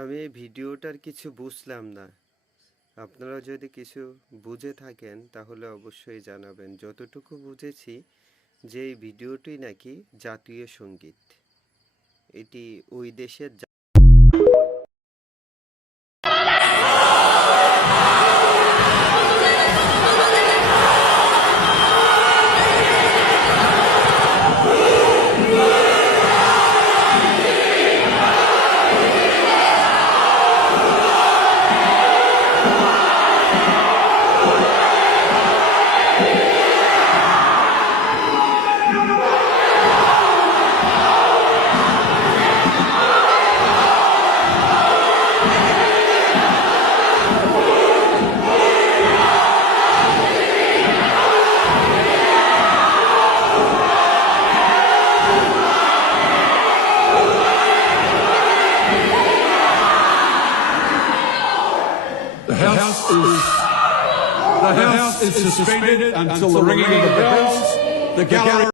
আমি এই ভিডিওটার কিছু বুঝলাম না। আপনারা যদি কিছু বুঝে থাকেন তাহলে অবশ্যই জানাবেন। যতটুকু বুঝেছি যে এই ভিডিওটি নাকি জাতীয় সঙ্গীত। এটি ওই দেশের The House is suspended until the ringing of the bells. The gallery